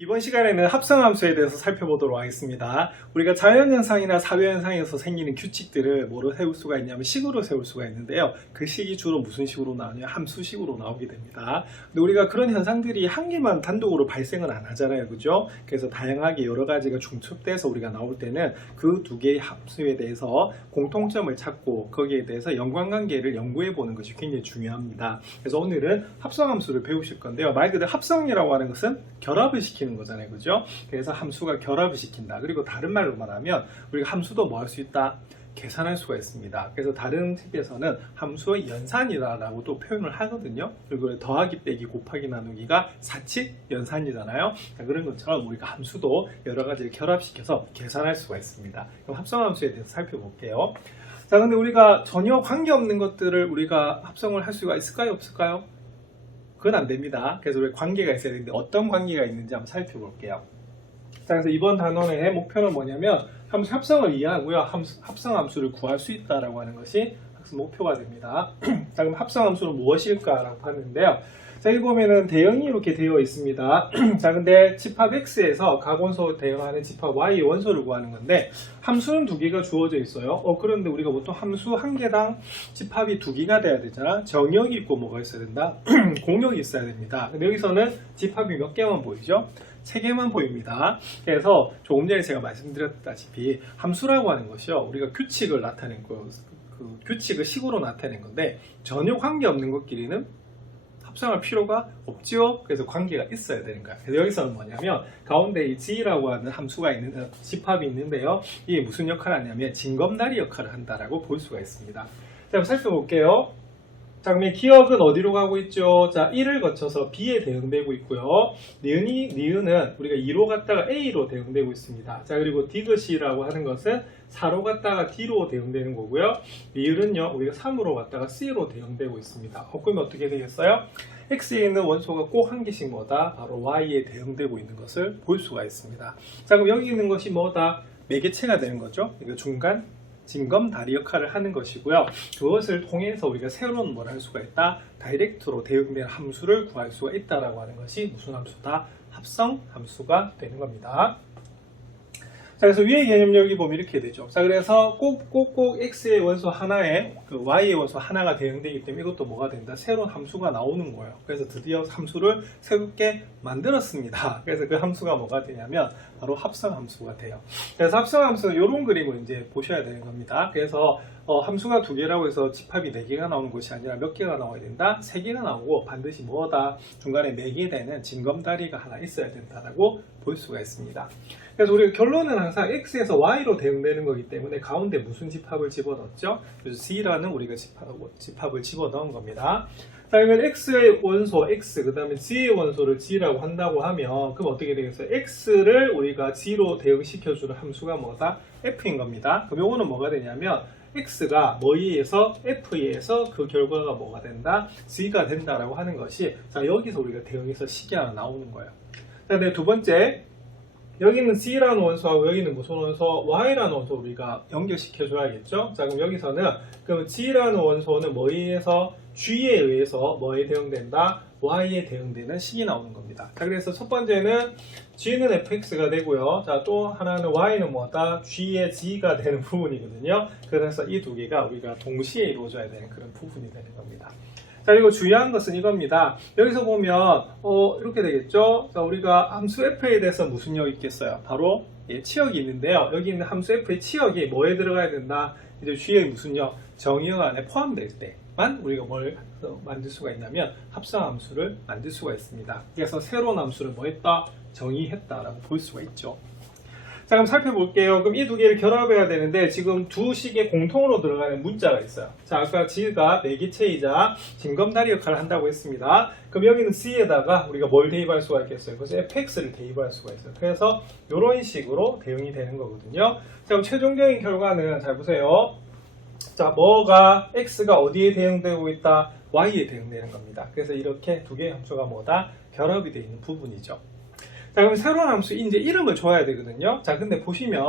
이번 시간에는 합성함수에 대해서 살펴보도록 하겠습니다. 우리가 자연현상이나 사회현상에서 생기는 규칙들을 뭐로 세울 수가 있냐면 식으로 세울 수가 있는데요. 그 식이 주로 무슨 식으로 나오냐? 함수식으로 나오게 됩니다. 근데 우리가 그런 현상들이 한 개만 단독으로 발생은 안 하잖아요. 그죠? 그래서 다양하게 여러 가지가 중첩돼서 우리가 나올 때는 그 두 개의 함수에 대해서 공통점을 찾고 거기에 대해서 연관관계를 연구해 보는 것이 굉장히 중요합니다. 그래서 오늘은 합성함수를 배우실 건데요. 말 그대로 합성이라고 하는 것은 결합을 시키는 거잖아요. 그죠? 그래서 함수가 결합을 시킨다. 그리고 다른 말로 말하면 우리가 함수도 뭐 할 수 있다? 계산할 수가 있습니다. 그래서 다른 책에서는 함수의 연산이다라고 또 표현을 하거든요. 그리고 더하기 빼기 곱하기 나누기가 사칙 연산이잖아요. 그런 것처럼 우리가 함수도 여러 가지를 결합시켜서 계산할 수가 있습니다. 그럼 합성함수에 대해서 살펴볼게요. 자, 근데 우리가 전혀 관계없는 것들을 우리가 합성을 할 수가 있을까요? 없을까요? 그건 안 됩니다. 그래서 우리 관계가 있어야 되는데 어떤 관계가 있는지 한번 살펴볼게요. 자, 그래서 이번 단원의 목표는 뭐냐면 함수 합성을 이해하고요. 합성함수를 구할 수 있다라고 하는 것이 학습 목표가 됩니다. 자, 그럼 합성함수는 무엇일까라고 봤는데요. 자, 여기 보면은 대형이 이렇게 되어 있습니다. 자, 근데 집합 X에서 각원소 대응하는 집합 Y의 원소를 구하는 건데 함수는 두 개가 주어져 있어요. 그런데 우리가 보통 함수 한 개당 집합이 두 개가 돼야 되잖아. 정역이 있고 뭐가 있어야 된다? 공역이 있어야 됩니다. 근데 여기서는 집합이 몇 개만 보이죠? 3개만 보입니다. 그래서 조금 전에 제가 말씀드렸다시피 함수라고 하는 것이요. 우리가 규칙을 나타낸 거, 그 규칙을 식으로 나타낸 건데 전혀 관계없는 것끼리는 합성할 필요가 없죠. 그래서 관계가 있어야 되는 거야. 그래서 여기서는 뭐냐면 가운데 이 g라고 하는 함수가 있는 집합이 있는데요. 이게 무슨 역할을 하냐면 징검다리 역할을 한다라고 볼 수가 있습니다. 자, 한번 살펴볼게요. 자, 그러면 기억은 어디로 가고 있죠? 자, 1을 거쳐서 B에 대응되고 있고요. 니은은 우리가 2로 갔다가 A로 대응되고 있습니다. 자, 그리고 디귿이라고 하는 것은 4로 갔다가 D로 대응되는 거고요. 리을은요, 우리가 3으로 갔다가 C로 대응되고 있습니다. 그러면 어떻게 되겠어요? X에 있는 원소가 꼭 한 개씩 뭐다? 바로 Y에 대응되고 있는 것을 볼 수가 있습니다. 자, 그럼 여기 있는 것이 뭐다? 매개체가 되는 거죠. 이거 중간 징검다리 역할을 하는 것이고요. 그것을 통해서 우리가 새로운 뭘 할 수가 있다? 다이렉트로 대응되는 함수를 구할 수가 있다라고 하는 것이 무슨 함수다? 합성 함수가 되는 겁니다. 자, 그래서 위의 개념력이 보면 이렇게 되죠. 자, 그래서 꼭 x의 원소 하나에 그 y의 원소 하나가 대응되기 때문에 이것도 뭐가 된다? 새로운 함수가 나오는 거예요. 그래서 드디어 함수를 새롭게 만들었습니다. 그래서 그 함수가 뭐가 되냐면 바로 합성 함수가 돼요. 그래서 합성 함수는 이런 그림을 이제 보셔야 되는 겁니다. 그래서 함수가 2개라고 해서 집합이 4개가 나오는 것이 아니라 몇 개가 나와야 된다? 3개가 나오고 반드시 뭐다? 중간에 매개 되는 징검다리가 하나 있어야 된다라고 볼 수가 있습니다. 그래서 우리가 결론은 항상 x에서 y로 대응되는 거기 때문에 가운데 무슨 집합을 집어넣었죠? 그래서 g라는 우리가 집합을 집어넣은 겁니다. 자, 그러면 x의 원소 x, 그 다음에 g의 원소를 g라고 한다고 하면 그럼 어떻게 되겠어요? x를 우리가 g로 대응시켜주는 함수가 뭐다? f인 겁니다. 그럼 요거는 뭐가 되냐면 x가 뭐에 의해서 f에 의해서 그 결과가 뭐가 된다? g가 된다라고 하는 것이 자, 여기서 우리가 대응해서 식이 하나 나오는 거예요. 자, 네, 두 번째 여기는 C라는 원소하고 여기는 무슨 원소? Y라는 원소 우리가 연결시켜 줘야겠죠? 자, 그럼 여기서는 그럼 G라는 원소는 뭐에 의해서? G에 의해서 뭐에 대응된다? Y에 대응되는 식이 나오는 겁니다. 자, 그래서 첫 번째는 G는 fx가 되고요. 자, 또 하나는 Y는 뭐다? G의 G가 되는 부분이거든요. 그래서 이 두 개가 우리가 동시에 이루어져야 되는 그런 부분이 되는 겁니다. 자, 그리고 주의한 것은 이겁니다. 여기서 보면 이렇게 되겠죠. 자, 우리가 함수 f에 대해서 무슨 역이 있겠어요? 바로 치역이 있는데요. 여기 있는 함수 f의 치역이 뭐에 들어가야 된다? 이제 G의 무슨 역? 정의역 안에 포함될 때만 우리가 뭘 만들 수가 있냐면 합성 함수를 만들 수가 있습니다. 그래서 새로운 함수를 뭐 했다? 정의했다라고 볼 수가 있죠. 자, 그럼 살펴볼게요. 그럼 이 두 개를 결합해야 되는데 지금 두 식에 공통으로 들어가는 문자가 있어요. 자, 아까 G가 매개체이자 징검다리 역할을 한다고 했습니다. 그럼 여기는 C에다가 우리가 뭘 대입할 수가 있겠어요? 그래서 fx를 대입할 수가 있어요. 그래서 이런 식으로 대응이 되는 거거든요. 자, 그럼 최종적인 결과는 잘 보세요. 자, 뭐가 x가 어디에 대응되고 있다? y에 대응되는 겁니다. 그래서 이렇게 두 개의 함수가 뭐다? 결합이 되어 있는 부분이죠. 자, 그럼 새로운 함수 이제 이름을 줘야 되거든요. 자, 근데 보시면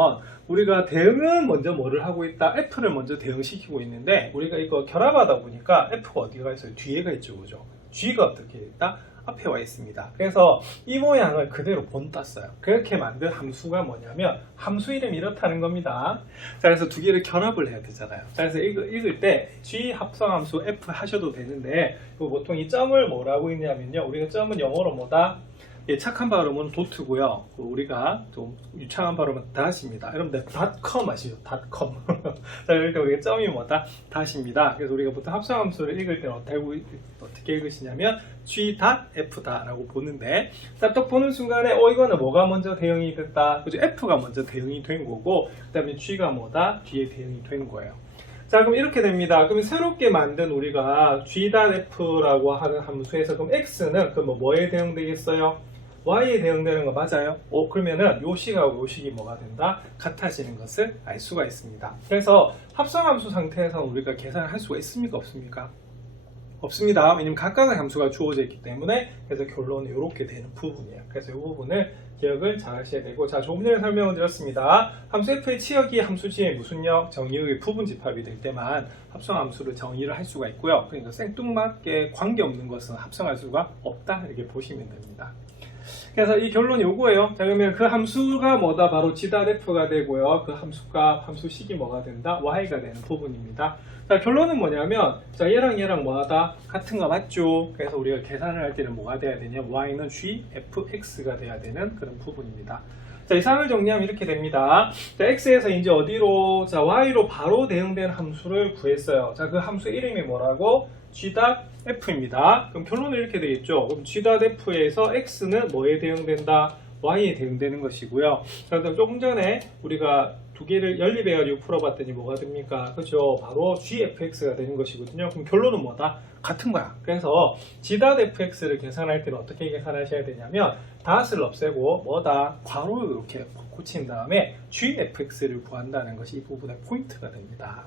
우리가 대응은 먼저 뭐를 하고 있다? f를 먼저 대응시키고 있는데 우리가 이거 결합하다 보니까 f가 어디가 있어요? 뒤에가 있죠, 그죠? g가 어떻게 있다? 앞에 와 있습니다. 그래서 이 모양을 그대로 본땄어요. 그렇게 만든 함수가 뭐냐면 함수 이름이 이렇다는 겁니다. 자, 그래서 두 개를 결합을 해야 되잖아요. 자, 그래서 읽을 때 G 합성함수 F 하셔도 되는데 보통 이 점을 뭐라고 읽냐면요. 우리가 점은 영어로 뭐다? 예, 착한 발음은 도트고요. 우리가 좀 유창한 발음은 다시입니다. 여러분들 .com 아시죠? .com. 자, 이럴 때 우리가 점이 뭐다? 다시입니다. 그래서 우리가 보통 합성함수를 읽을 때는 어떻게 읽으시냐면 G.F다라고 보는데, 딱 보는 순간에 이거는 뭐가 먼저 대응이 됐다. 그죠? F가 먼저 대응이 된 거고, 그 다음에 G가 뭐다? G에 대응이 된 거예요. 자, 그럼 이렇게 됩니다. 그럼 새롭게 만든 우리가 G.F라고 하는 함수에서 그럼 X는 그 뭐에 대응되겠어요? Y에 대응되는 거 맞아요? 그러면은 요 식하고 요 식이 뭐가 된다? 같아지는 것을 알 수가 있습니다. 그래서 합성함수 상태에서 우리가 계산을 할 수가 있습니까? 없습니까? 없습니다. 왜냐면 각각의 함수가 주어져 있기 때문에. 그래서 결론은 이렇게 되는 부분이에요. 그래서 이 부분을 기억을 잘 하셔야 되고, 자, 조금 전에 설명을 드렸습니다. 함수 f의 치역이 함수 g의 무순역 정의역의 부분 집합이 될 때만 합성함수를 정의를 할 수가 있고요. 그러니까 생뚱맞게 관계없는 것은 합성할 수가 없다, 이렇게 보시면 됩니다. 그래서 이 결론이 요거예요. 자, 그러면 그 함수가 뭐다? 바로 G.F가 되고요. 그 함수값, 함수식이 뭐가 된다? Y가 되는 부분입니다. 자, 결론은 뭐냐면, 자, 얘랑 뭐하다? 같은 거 맞죠? 그래서 우리가 계산을 할 때는 뭐가 돼야 되냐? Y는 GFX가 돼야 되는 그런 부분입니다. 자, 이 사항을 정리하면 이렇게 됩니다. 자, X에서 이제 어디로? 자, Y로 바로 대응된 함수를 구했어요. 자, 그 함수 이름이 뭐라고? G.F입니다. 그럼 결론은 이렇게 되겠죠. 그럼 G.F에서 X는 뭐에 대응된다? Y에 대응되는 것이고요. 자, 그럼 조금 전에 우리가 두 개를 연립해가지고 풀어봤더니 뭐가 됩니까? 그죠? 바로 GFX가 되는 것이거든요. 그럼 결론은 뭐다? 같은 거야. 그래서 G.Fx를 계산할 때는 어떻게 계산하셔야 되냐면 닷을 없애고 뭐다? 괄호를 이렇게 고친 다음에 GFX를 구한다는 것이 이 부분의 포인트가 됩니다.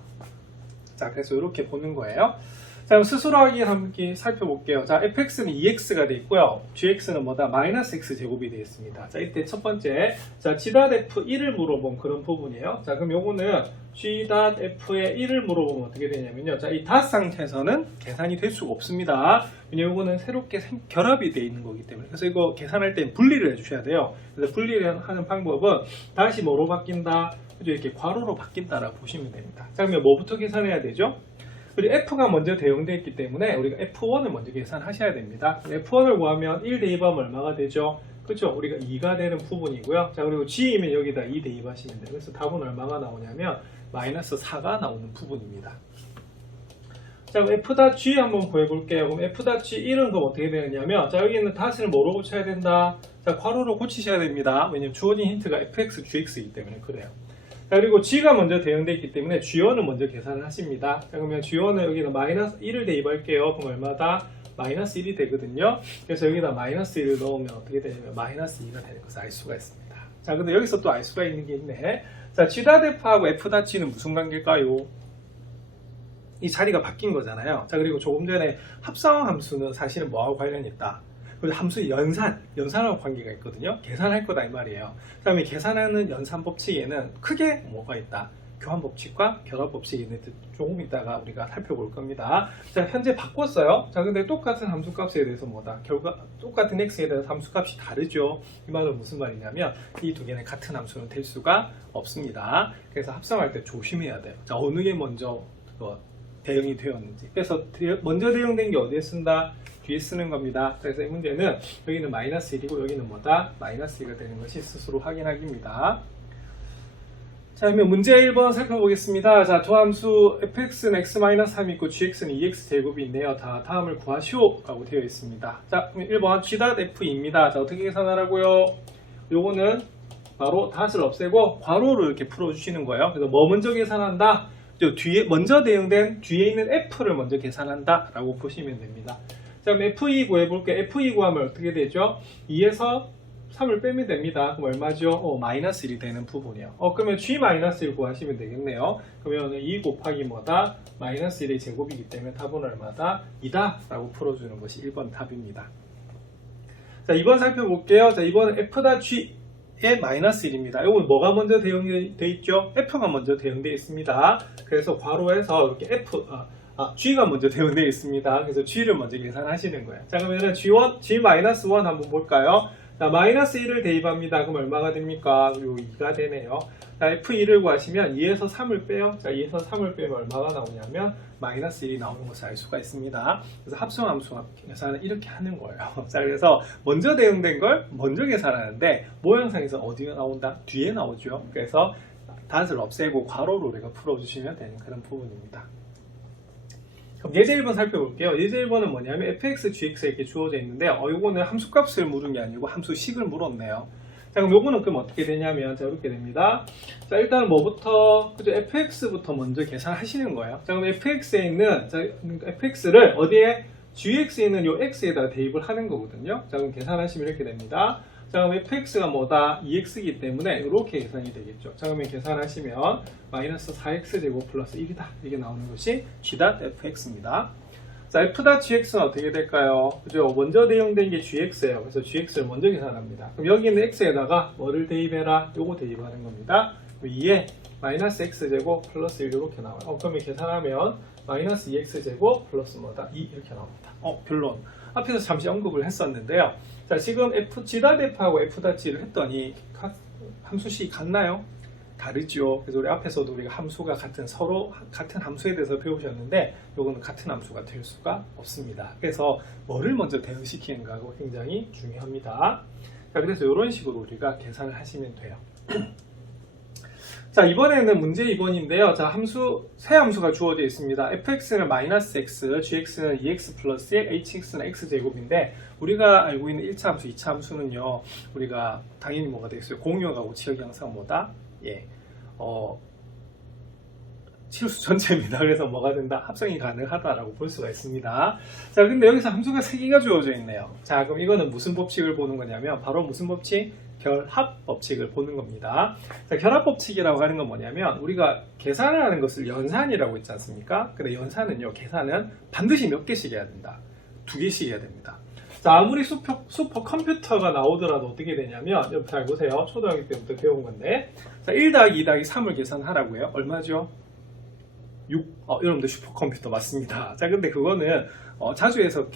자, 그래서 이렇게 보는 거예요. 자, 그럼 스스로 하기 함께 살펴볼게요. 자, fx는 2x가 되어 있고요. gx는 뭐다? 마이너스 x 제곱이 되어 있습니다. 자, 이때 첫 번째, 자, G.F1을 물어본 그런 부분이에요. 자, 그럼 요거는 G.F의 1을 물어보면 어떻게 되냐면요. 자, 이 닷 상태에서는 계산이 될 수가 없습니다. 왜냐면 요거는 새롭게 결합이 되어 있는 거기 때문에. 그래서 이거 계산할 때 분리를 해주셔야 돼요. 그래서 분리를 하는 방법은 다시 뭐로 바뀐다? 그죠? 이렇게 괄호로 바뀐다라고 보시면 됩니다. 자, 그러면 뭐부터 계산해야 되죠? 그리고 F가 먼저 대응되어 있기 때문에 우리가 F1을 먼저 계산하셔야 됩니다. F1을 구하면 1 대입하면 얼마가 되죠? 그렇죠? 우리가 2가 되는 부분이고요. 자, 그리고 G이면 여기다 2 대입하시면 돼요. 그래서 답은 얼마가 나오냐면 마이너스 4가 나오는 부분입니다. 자, 그럼 F.G 한번 구해볼게요. 그럼 F.G 1은 그럼 어떻게 되느냐면, 자, 여기 있는 닷을 뭐로 고쳐야 된다? 자, 괄호로 고치셔야 됩니다. 왜냐면 주어진 힌트가 fx, gx이기 때문에 그래요. 자, 그리고 G가 먼저 대응되어 있기 때문에 G1을 먼저 계산을 하십니다. 자, 그러면 G1은 여기는 마이너스 1을 대입할게요. 그럼 얼마다? 마이너스 1이 되거든요. 그래서 여기다 마이너스 1을 넣으면 어떻게 되냐면 마이너스 2가 되는 것을 알 수가 있습니다. 자, 근데 여기서 또 알 수가 있는 게 있네. 자, G.F하고 F.G는 무슨 관계일까요? 이 자리가 바뀐 거잖아요. 자, 그리고 조금 전에 합성 함수는 사실은 뭐하고 관련이 있다? 그리고 함수의 연산하고 관계가 있거든요. 계산할 거다 이 말이에요. 그 다음에 계산하는 연산 법칙에는 크게 뭐가 있다? 교환 법칙과 결합 법칙이 있는데 조금 이따가 우리가 살펴볼 겁니다. 자, 현재 바꿨어요. 자, 근데 똑같은 함수값에 대해서 뭐다? 똑같은 x에 대해서 함수값이 다르죠. 이 말은 무슨 말이냐면 이 두 개는 같은 함수는 될 수가 없습니다. 그래서 합성할 때 조심해야 돼요. 자, 어느 게 먼저 대응이 되었는지. 그래서 먼저 대응된 게 어디에 쓴다? 뒤에 쓰는 겁니다. 그래서 이 문제는 여기는 마이너스 1이고 여기는 뭐다? 마이너스 1가 되는 것이 스스로 확인하기입니다. 자, 그러면 문제 1번 살펴보겠습니다. 자, 두 함수 fx는 x-3이 있고 gx는 2x 제곱이 있네요. 다 다음을 구하시오 라고 되어 있습니다. 자, 그럼 1번 g.f입니다. 자, 어떻게 계산하라고요? 요거는 바로 닷을 없애고 괄호를 이렇게 풀어주시는 거예요. 그래서 뭐 먼저 계산한다? 뒤에 먼저 대응된 뒤에 있는 f를 먼저 계산한다 라고 보시면 됩니다. 자, 그럼 f2 구해볼게요. f2 구하면 어떻게 되죠? 2에서 3을 빼면 됩니다. 그럼 얼마죠? 마이너스 1이 되는 부분이요. 그러면 g-1 구하시면 되겠네요. 그러면 2 곱하기 뭐다? 마이너스 1의 제곱이기 때문에 답은 얼마다? 2다 라고 풀어주는 것이 1번 답입니다. 자, 2번 살펴볼게요. 자, 이번은 f.g의 마이너스 1입니다. 이건 뭐가 먼저 대응되어 있죠? f가 먼저 대응되어 있습니다. 그래서 괄호에서 이렇게 G가 먼저 대응되어 있습니다. 그래서 G를 먼저 계산하시는 거예요. 자, 그러면은 G1, G-1 한번 볼까요? 자, 마이너스 1을 대입합니다. 그럼 얼마가 됩니까? 요 2가 되네요. 자, F2를 구하시면 2에서 3을 빼요. 자, 2에서 3을 빼면 얼마가 나오냐면 마이너스 1이 나오는 것을 알 수가 있습니다. 그래서 합성함수 계산을 이렇게 하는 거예요. 자, 그래서 먼저 대응된 걸 먼저 계산하는데 모양상에서 어디가 나온다? 뒤에 나오죠. 그래서 닷을 없애고 괄호로 우리가 풀어주시면 되는 그런 부분입니다. 그럼 예제 1번 살펴볼게요. 예제 1번은 뭐냐면 fx, gx 이렇게 주어져 있는데요. 요거는 함수값을 물은 게 아니고 함수식을 물었네요. 자, 그럼 요거는 그럼 어떻게 되냐면, 자, 이렇게 됩니다. 자, 일단 뭐부터, 그죠? fx부터 먼저 계산하시는 거예요. 자, 그럼 fx에 있는, 자, fx를 어디에? gx에 있는 요 x에다 대입을 하는 거거든요. 자, 그럼 계산하시면 이렇게 됩니다. 자, 그럼 fx가 뭐다? 2x이기 때문에 이렇게 계산이 되겠죠. 자, 그러면 계산하시면 마이너스 4x제곱 플러스 1이다. 이게 나오는 것이 g.fx입니다. 자, f.gx는 어떻게 될까요? 그죠? 먼저 대응된 게 gx예요. 그래서 gx를 먼저 계산합니다. 그럼 여기 있는 x에다가 뭐를 대입해라? 요거 대입하는 겁니다. 2에 마이너스 x제곱 플러스 1 이렇게 나와요. 그러면 계산하면 마이너스 2x제곱 플러스 뭐다? 2 이렇게 나옵니다. 별론. 앞에서 잠시 언급을 했었는데요. 자, 지금 g.f하고 f.g를 했더니 함수식이 같나요? 다르죠. 그래서 우리 앞에서도 우리가 함수가 서로 같은 함수에 대해서 배우셨는데 요거는 같은 함수가 될 수가 없습니다. 그래서 뭐를 먼저 대응시키는가가 굉장히 중요합니다. 자, 그래서 이런 식으로 우리가 계산을 하시면 돼요. 자, 이번에는 문제 2번인데요. 자, 새 함수가 주어져 있습니다. fx는 마이너스 x, gx는 2x 플러스 1, hx는 x제곱인데 우리가 알고 있는 1차 함수, 2차 함수는요. 우리가 당연히 뭐가 되겠어요? 공역하고 지역이 항상 뭐다? 치수 전체입니다. 그래서 뭐가 된다? 합성이 가능하다라고 볼 수가 있습니다. 자, 근데 여기서 함수가 3개가 주어져 있네요. 자, 그럼 이거는 무슨 법칙을 보는 거냐면 바로 무슨 법칙? 결합 법칙을 보는 겁니다. 자, 결합 법칙이라고 하는 건 뭐냐면 우리가 계산을 하는 것을 연산이라고 했지 않습니까? 근데 연산은요, 계산은 반드시 몇 개씩 해야 된다. 2개씩 해야 됩니다. 자, 아무리 슈퍼 컴퓨터가 나오더라도 어떻게 되냐면, 여러분 잘 보세요. 초등학교 때부터 배운 건데, 자, 1 더하기 2 더하기 3을 계산하라고요. 얼마죠? 6. 여러분들 슈퍼컴퓨터 맞습니다. 자, 근데 그거는 자주 해서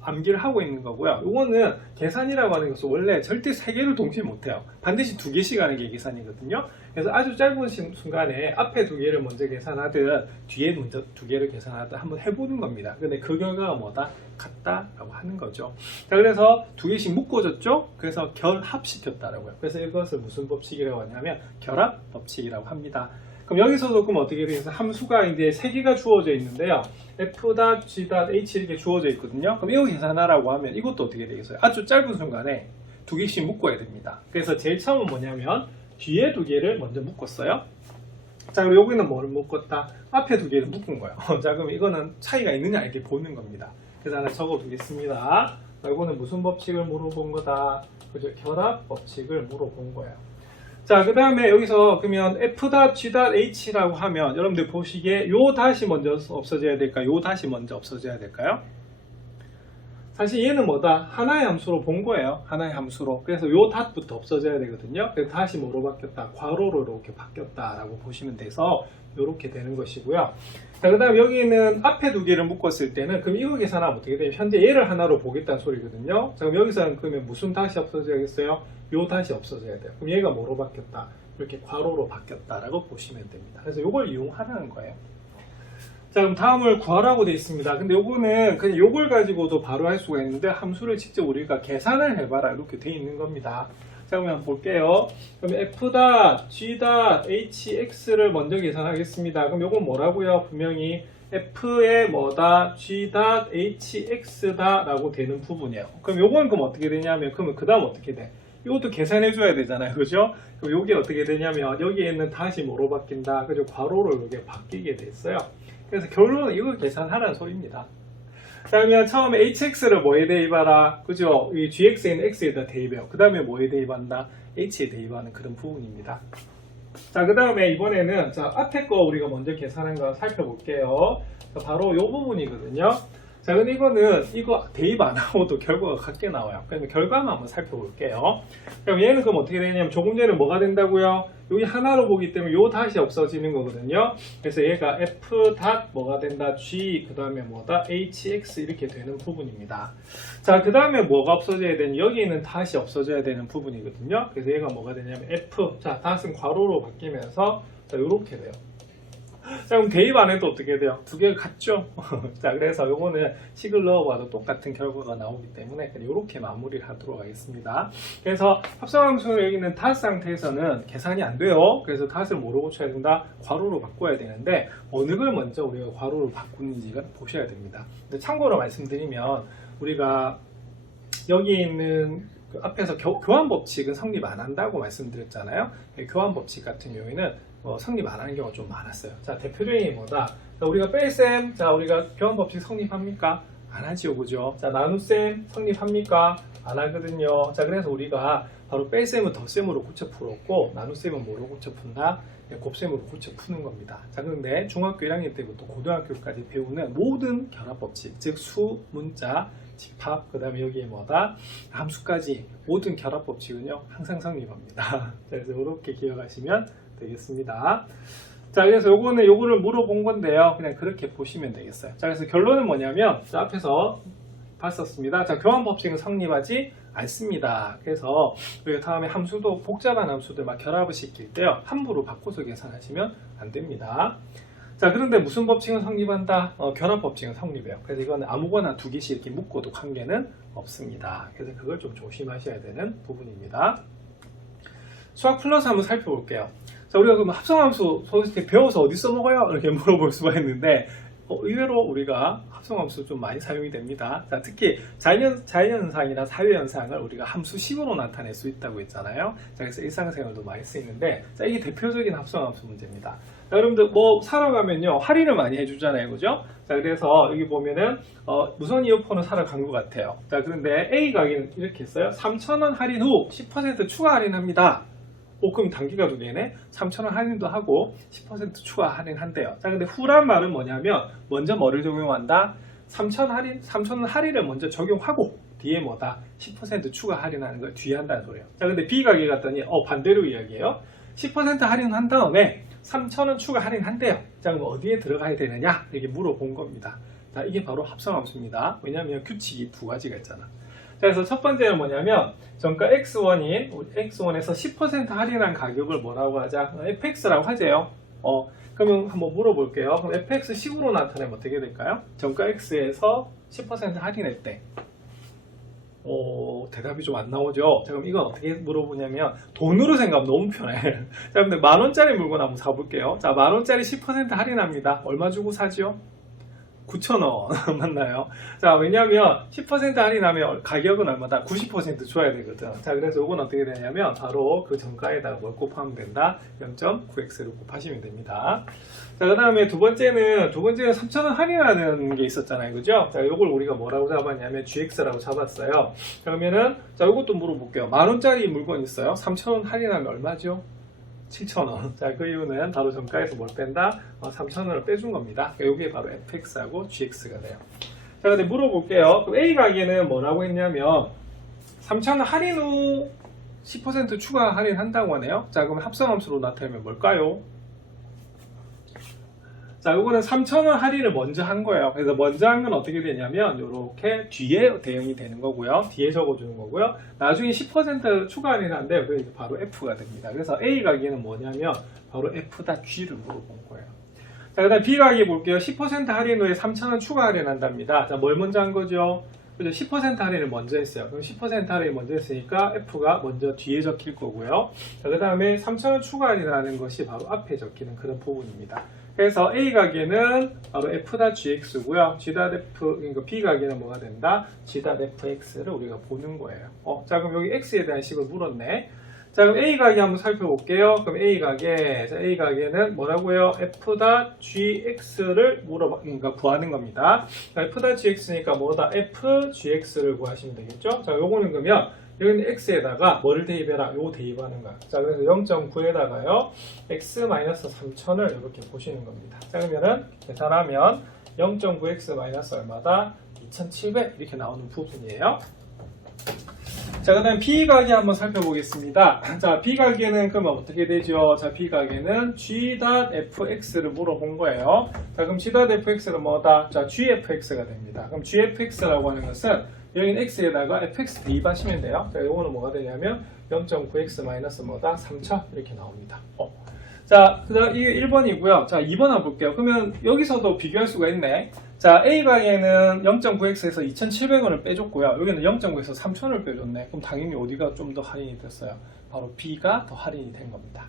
암기를 하고 있는 거고요. 이거는 계산이라고 하는 것은 원래 절대 3개를 동시에 못해요. 반드시 2개씩 하는 게 계산이거든요. 그래서 아주 짧은 순간에 앞에 2개를 먼저 계산하든 뒤에 먼저 2개를 계산하든 한번 해보는 겁니다. 근데 그 결과가 뭐다? 같다라고 하는 거죠. 자, 그래서 2개씩 묶어줬죠? 그래서 결합시켰다라고요. 그래서 이것을 무슨 법칙이라고 하냐면 결합 법칙이라고 합니다. 그럼 여기서도 그럼 어떻게 되겠어? 함수가 이제 3개가 주어져 있는데요. f.g.h 이렇게 주어져 있거든요. 그럼 이거 계산하라고 하면 이것도 어떻게 되겠어요? 아주 짧은 순간에 2개씩 묶어야 됩니다. 그래서 제일 처음은 뭐냐면 뒤에 2개를 먼저 묶었어요. 자, 그리고 여기는 뭐를 묶었다? 앞에 2개를 묶은 거예요. 자, 그럼 이거는 차이가 있느냐 이렇게 보는 겁니다. 그래서 하나 적어두겠습니다. 이거는 무슨 법칙을 물어본 거다? 그죠? 결합 법칙을 물어본 거예요. 자, 그 다음에 여기서 그러면 f.g.h라고 하면 여러분들 보시기에 요 다시 먼저 없어져야 될까요? 요 다시 먼저 없어져야 될까요? 사실 얘는 뭐다? 하나의 함수로 본 거예요. 하나의 함수로. 그래서 요 닷부터 없어져야 되거든요. 그래서 다시 뭐로 바뀌었다? 괄호로 이렇게 바뀌었다라고 보시면 돼서 이렇게 되는 것이고요. 자, 그 다음에 여기는 앞에 2개를 묶었을 때는 그럼 이거 계산하면 어떻게 돼요? 현재 얘를 하나로 보겠다는 소리거든요. 자, 그럼 여기서는 그러면 무슨 다시 없어져야겠어요? 요 다시 없어져야 돼요. 그럼 얘가 뭐로 바뀌었다? 이렇게 괄호로 바뀌었다라고 보시면 됩니다. 그래서 이걸 이용하라는 거예요. 자, 그럼 다음을 구하라고 되어 있습니다. 근데 요거는 그냥 요걸 가지고도 바로 할 수가 있는데 함수를 직접 우리가 계산을 해봐라 이렇게 되어 있는 겁니다. 자, 그러면 한번 볼게요. 그럼 f.g.hx를 먼저 계산하겠습니다. 그럼 요건 뭐라고요? 분명히 f의 뭐다? g.hx다 라고 되는 부분이에요. 그럼 요건 그럼 어떻게 되냐면 그러면 그 다음 어떻게 돼? 이것도 계산해 줘야 되잖아요. 그죠? 그럼 요게 어떻게 되냐면 여기에는 다시 뭐로 바뀐다? 그죠? 괄호로 요게 바뀌게 됐어요. 그래서 결론은 이걸 계산하라는 소리입니다. 자, 그러면 처음에 hx를 뭐에 대입하라? 그죠? 이 gx에는 x에다 대입해요. 그 다음에 뭐에 대입한다? h에 대입하는 그런 부분입니다. 자, 그 다음에 이번에는 자, 앞에 거 우리가 먼저 계산한 거 살펴볼게요. 자, 바로 이 부분이거든요. 자, 근데 이거 대입 안 하고도 결과가 같게 나와요. 그러면 결과만 한번 살펴볼게요. 그럼 얘는 그럼 어떻게 되냐면 조금 전에 뭐가 된다고요? 여기 하나로 보기 때문에 요 다시 없어지는 거거든요. 그래서 얘가 f 닷 뭐가 된다? g 그 다음에 뭐다? hx 이렇게 되는 부분입니다. 자, 그 다음에 뭐가 없어져야 되냐? 여기는 다시 없어져야 되는 부분이거든요. 그래서 얘가 뭐가 되냐면 f 자, 닷은 괄호로 바뀌면서 자, 요렇게 돼요. 자, 그럼 대입 안 해도 어떻게 돼요? 두 개가 같죠? 자, 그래서 요거는 식을 넣어봐도 똑같은 결과가 나오기 때문에 이렇게 마무리를 하도록 하겠습니다. 그래서 합성함수 여기는 닷 상태에서는 계산이 안 돼요. 그래서 닷을 뭐로 고쳐야 된다? 괄호로 바꿔야 되는데 어느 걸 먼저 우리가 괄호로 바꾸는지가 보셔야 됩니다. 근데 참고로 말씀드리면 우리가 여기 있는 그 앞에서 교환 법칙은 성립 안 한다고 말씀드렸잖아요. 교환 법칙 같은 경우에는 성립 안 하는 경우가 좀 많았어요. 자, 대표적인 게 뭐다? 자, 우리가 뺄셈, 자, 우리가 교환 법칙 성립합니까? 안 하지요, 그죠? 자, 나눗셈 성립합니까? 안 하거든요. 자, 그래서 우리가 바로 뺄셈은 덧셈으로 고쳐 풀었고, 나눗셈은 뭐로 고쳐 푼다? 곱셈으로 고쳐 푸는 겁니다. 자, 그런데 중학교 1학년 때부터 고등학교까지 배우는 모든 결합 법칙, 즉 수, 문자, 집합, 그 다음에 여기에 뭐다? 함수까지 모든 결합 법칙은요, 항상 성립합니다. 자, 그래서 이렇게 기억하시면 되겠습니다. 자, 그래서 요거를 물어본 건데요. 그냥 그렇게 보시면 되겠어요. 자, 그래서 결론은 뭐냐면, 자, 앞에서 봤었습니다. 자, 교환 법칙은 성립하지 않습니다. 그래서 우리가 다음에 함수도 복잡한 함수들 막 결합을 시킬 때요, 함부로 바꿔서 계산하시면 안 됩니다. 자, 그런데 무슨 법칙은 성립한다? 결합 법칙은 성립해요. 그래서 이거는 아무거나 두 개씩 이렇게 묶어도 관계는 없습니다. 그래서 그걸 좀 조심하셔야 되는 부분입니다. 수학 플러스 한번 살펴볼게요. 자, 우리가 그럼 합성함수 솔직히 배워서 어디 써먹어요? 이렇게 물어볼 수가 있는데 의외로 우리가 합성함수 좀 많이 사용이 됩니다. 자, 특히 자연현상이나 사회현상을 우리가 함수식으로 나타낼 수 있다고 했잖아요. 자, 그래서 일상생활도 많이 쓰이는데, 자, 이게 대표적인 합성함수 문제입니다. 자, 여러분들 뭐 사러 가면요 할인을 많이 해주잖아요, 그죠? 자, 그래서 여기 보면은 무선 이어폰을 사러 간 것 같아요. 자, 그런데 A 가게는 이렇게 했어요. 3,000원 할인 후 10% 추가 할인합니다. 그럼 단기가 두 개네. 3,000원 할인도 하고 10% 추가 할인한대요. 자, 근데 후란 말은 뭐냐면 먼저 뭐를 적용한다? 3,000원 할인을 먼저 적용하고 뒤에 뭐다? 10% 추가 할인하는 걸 뒤에 한다는 소리예요. 자, 근데 B 가게 갔더니 반대로 이야기해요. 10% 할인한 다음에 3,000원 추가 할인한대요. 자, 그럼 어디에 들어가야 되느냐? 이렇게 물어본 겁니다. 자, 이게 바로 합성함수입니다. 왜냐하면 규칙이 두 가지가 있잖아. 자, 그래서 첫 번째는 뭐냐면 정가 X1에서 10% 할인한 가격을 뭐라고 하자? FX라고 하재요. 그러면 한번 물어볼게요. 그럼 FX 식으로 나타내면 어떻게 될까요? 정가 X에서 10% 할인했대. 대답이 좀 안 나오죠? 자, 그럼 이건 어떻게 물어보냐면 돈으로 생각하면 너무 편해. 자, 근데 10,000원짜리 물건 한번 사볼게요. 자, 10,000원짜리 10% 할인합니다. 얼마 주고 사죠? 9,000원 맞나요? 자, 왜냐하면 10% 할인하면 가격은 얼마다? 90% 줘야 되거든. 자, 그래서 이건 어떻게 되냐면 바로 그 정가에다가 뭘 곱하면 된다? 0.9x를 곱하시면 됩니다. 자, 그 다음에 두 번째는 3,000원 할인하는 게 있었잖아요, 그죠? 자, 요걸 우리가 뭐라고 잡았냐면 gx라고 잡았어요. 그러면은 자, 요것도 물어볼게요. 10,000원짜리 물건 있어요. 3,000원 할인하면 얼마죠? 7,000원. 자, 그 이유는 바로 정가에서 뭘 뺀다? 3,000원을 빼준 겁니다. 여기에 바로 fx하고 gx가 돼요. 자, 근데 물어볼게요. 그럼 A 가게는 뭐라고 했냐면 3,000원 할인 후 10% 추가 할인한다고 하네요. 자, 그럼 합성함수로 나타내면 뭘까요? 자, 요거는 3,000원 할인을 먼저 한 거예요. 그래서 먼저 한 건 어떻게 되냐면 요렇게 뒤에 대응이 되는 거고요. 뒤에 적어주는 거고요. 나중에 10% 추가 할인을 한대요. 그래서 바로 F가 됩니다. 그래서 A 가게는 뭐냐면 바로 F.G를 물어본 거예요. 자, 그 다음 B 가게 볼게요. 10% 할인 후에 3,000원 추가 할인한답니다. 자, 뭘 먼저 한 거죠? 그죠? 10% 할인을 먼저 했어요. 그럼 10% 할인을 먼저 했으니까 F가 먼저 뒤에 적힐 거고요. 자, 그 다음에 3,000원 추가 할인하는 것이 바로 앞에 적히는 그런 부분입니다. 그래서 A 가게는 바로 F.gx고요. G.F, 그러니까 B 가게는 뭐가 된다? G.fx를 우리가 보는 거예요. 자, 그럼 여기 X에 대한 식을 물었네. 자, 그럼 A 가게 한번 살펴볼게요. 그럼 A 가게는 뭐라고요? F.gx를 그러니까 구하는 겁니다. F.gx니까 뭐다? F.gx를 구하시면 되겠죠? 자, 요거는 그러면 여기는 x에다가 뭐를 대입해라? 요거 대입하는 거야. 자, 그래서 0.9에다가요 x-3,000을 이렇게 보시는 겁니다. 자, 그러면은 계산하면 0.9x 마이너스 얼마다? 2700 이렇게 나오는 부분이에요. 자, 그 다음 B가계 한번 살펴보겠습니다. 자, B가계는 그러면 어떻게 되죠? 자, B가계는 G.fx를 물어본 거예요. 자, 그럼 G.fx는 뭐다? 자, GFX가 됩니다. 그럼 GFX라고 하는 것은 여기는 x에다가 fx 대입하시면 돼요. 자, 이거는 뭐가 되냐면 0.9x 마이너스 뭐다? 3000 이렇게 나옵니다. 자, 그 다음 이게 1번이고요. 자, 2번 한번 볼게요. 그러면 여기서도 비교할 수가 있네. 자, A가에는 0.9x에서 2,700원을 빼줬고요. 여기는 0.9에서 3,000원을 빼줬네. 그럼 당연히 어디가 좀 더 할인이 됐어요? 바로 B가 더 할인이 된 겁니다.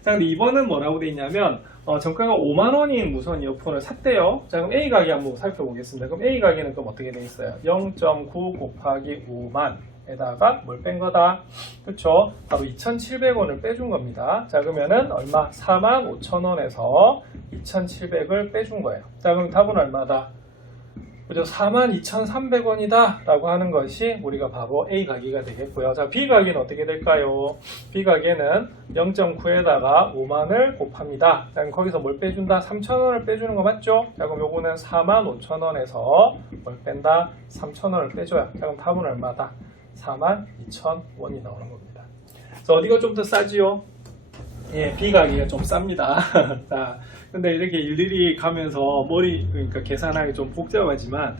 자, 근데 2번은 뭐라고 돼 있냐면 정가가 5만원인 무선 이어폰을 샀대요. 자, 그럼 A 가게 한번 살펴보겠습니다. 그럼 A 가게는 그럼 어떻게 돼 있어요? 0.9 곱하기 5만 에다가 뭘 뺀 거다? 그쵸? 바로 2,700원을 빼준 겁니다. 자, 그러면은 얼마? 45,000원에서 2,700을 빼준 거예요. 자, 그럼 답은 얼마다? 그죠? 42,300원이다 라고 하는 것이 우리가 바로 A 가게가 되겠고요. 자, B 가게는 어떻게 될까요? B 가게는 0.9에다가 5만을 곱합니다. 자, 그럼 거기서 뭘 빼준다? 3,000원을 빼주는 거 맞죠? 자, 그럼 요거는 45,000원에서 뭘 뺀다? 3,000원을 빼줘요. 자, 그럼 답은 얼마다? 42,000원이 나오는 겁니다. 그래서 어디가 좀 더 싸지요? 예, B 가게가 좀 쌉니다. 자, 근데 이렇게 일일이 가면서 그러니까 계산하기 좀 복잡하지만,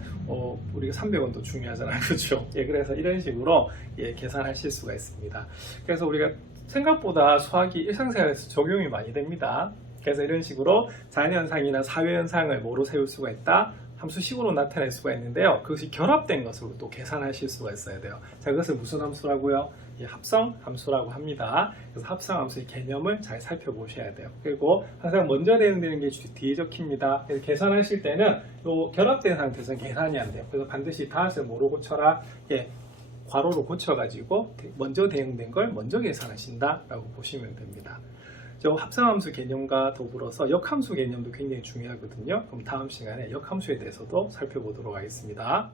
우리가 300원도 중요하잖아요. 그렇죠? 예, 그래서 이런 식으로, 예, 계산하실 수가 있습니다. 그래서 우리가 생각보다 수학이 일상생활에서 적용이 많이 됩니다. 그래서 이런 식으로 자연현상이나 사회현상을 뭐로 세울 수가 있다? 함수식으로 나타낼 수가 있는데요. 그것이 결합된 것으로 또 계산하실 수가 있어야 돼요. 자, 그것을 무슨 함수라고요? 예, 합성 함수라고 합니다. 그래서 합성 함수의 개념을 잘 살펴보셔야 돼요. 그리고 항상 먼저 대응되는 게 뒤에 적힙니다. 그래서 계산하실 때는 요 결합된 상태에서는 계산이 안 돼요. 그래서 반드시 닷을 뭐로 고쳐라? 예, 괄호로 고쳐가지고 먼저 대응된 걸 먼저 계산하신다라고 보시면 됩니다. 합성함수 개념과 더불어서 역함수 개념도 굉장히 중요하거든요. 그럼 다음 시간에 역함수에 대해서도 살펴보도록 하겠습니다.